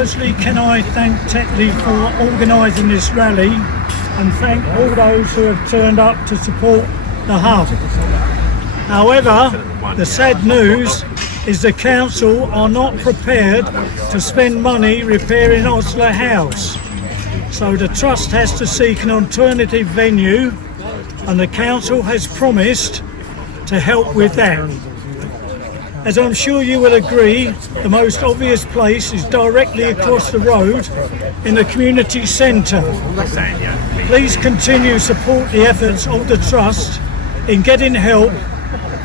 firstly, can I thank Tetley for organising this rally and thank all those who have turned up to support the hub. However, the sad news is the council are not prepared to spend money repairing Osler House. So the trust has to seek an alternative venue, and the council has promised to help with that. As I'm sure you will agree, the most obvious place is directly across the road in the community centre. Please continue to support the efforts of the Trust in getting help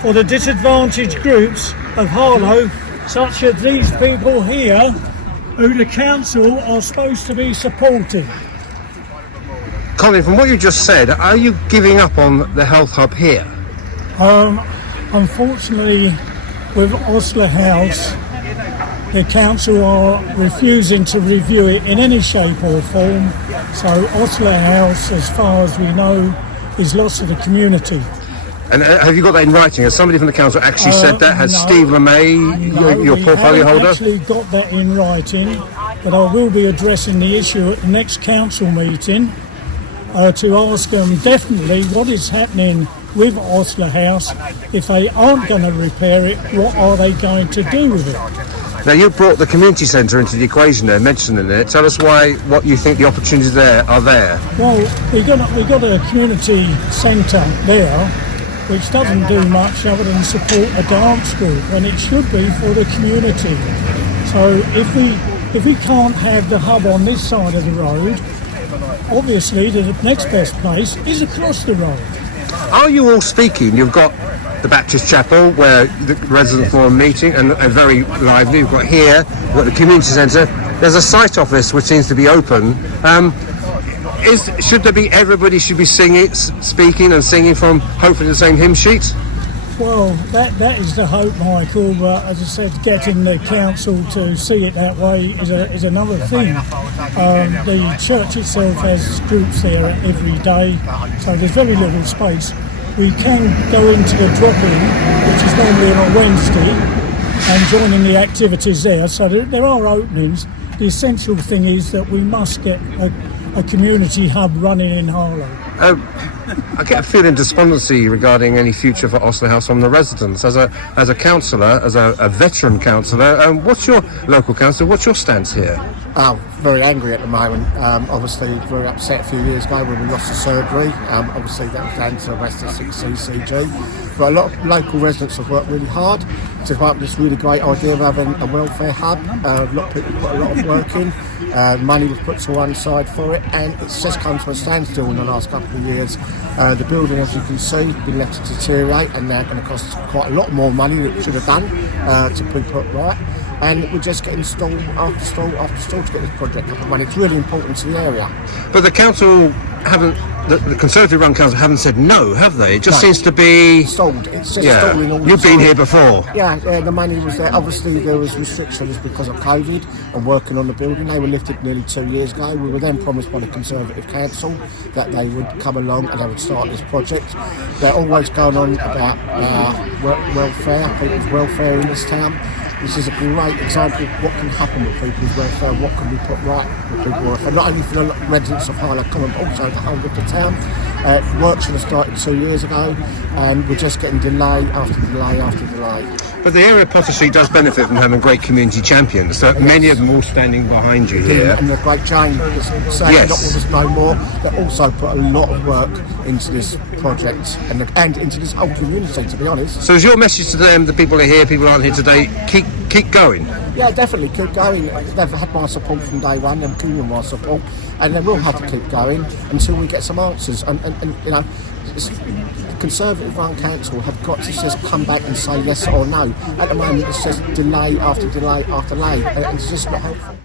for the disadvantaged groups of Harlow, such as these people here, who the council are supposed to be supporting. Colin, from what you just said, are you giving up on the health hub here? Unfortunately, with Osler House, the council are refusing to review it in any shape or form. So Osler House, as far as we know, is lost to the community. And have you got that in writing? Has somebody from the council actually said that? Has no, Steve LeMay, your portfolio holder? I haven't actually got that in writing, but I will be addressing the issue at the next council meeting to ask them definitely what is happening with Osler House. If they aren't going to repair it, what are they going to do with it? Now, you brought the community centre into the equation there, mentioning it. Tell us what you think the opportunities there are there. Well, we got a community centre there which doesn't do much other than support a dance group, and it should be for the community. So if we can't have the hub on this side of the road, obviously the next best place is across the road. Are you all speaking? You've got the Baptist Chapel where the resident forum meeting and very lively. You've got here, you've got the community centre. There's a site office which seems to be open. Should there be everybody should be speaking and singing from hopefully the same hymn sheet? Well, that is the hope, Michael, but as I said, getting the council to see it that way is another thing. The church itself has groups there every day, so there's very little space. We can go into the drop-in, which is normally on a Wednesday, and join in the activities there, so there are openings. The essential thing is that we must get a community hub running in Harlow. I get a feeling despondency regarding any future for Osler House from the residents. As a councillor, as a veteran councillor, what's your local councillor? What's your stance here? Very angry at the moment. Obviously, very upset a few years ago when we lost the surgery. Obviously, that was down to the rest of CCG. But a lot of local residents have worked really hard to come up with this really great idea of having a welfare hub. A lot of people put a lot of work in. Money was put to one side for it, and it's just come to a standstill in the last couple of years. The building, as you can see, has been left to deteriorate, and now going to cost quite a lot more money than it should have done to be put right. And we're just getting stall after stall after stall to get this project up and running. It's really important to the area. But the council the Conservative-run council haven't said no, have they? It just seems to be stalled. It's just stalling all the You've time. been here before. Yeah, the money was there. Obviously, there was restrictions because of COVID and working on the building. They were lifted nearly 2 years ago. We were then promised by the Conservative Council that they would come along and they would start this project. They're always going on about welfare, people's welfare in this town. This is a great example of what can happen with people's welfare, what can be put right with people's welfare, not only for the residents of Harlow Common, but also the whole of the town. Work should have started 2 years ago, and we're just getting delay after delay after delay. But the area of Potter Street does benefit from having great community champions, so many of them all standing behind you here. And the great Jane, saying not with us no more, they also put a lot of work into this project and into this whole community, to be honest. So is your message to them, the people are here, people aren't here today, keep going? Yeah, definitely, keep going. They've had my support from day one, they're keeping my support, and they will have to keep going until we get some answers. And you know, the Conservative-run council have got to just come back and say yes or no. At the moment, it's just delay after delay after delay, and it's just not helpful.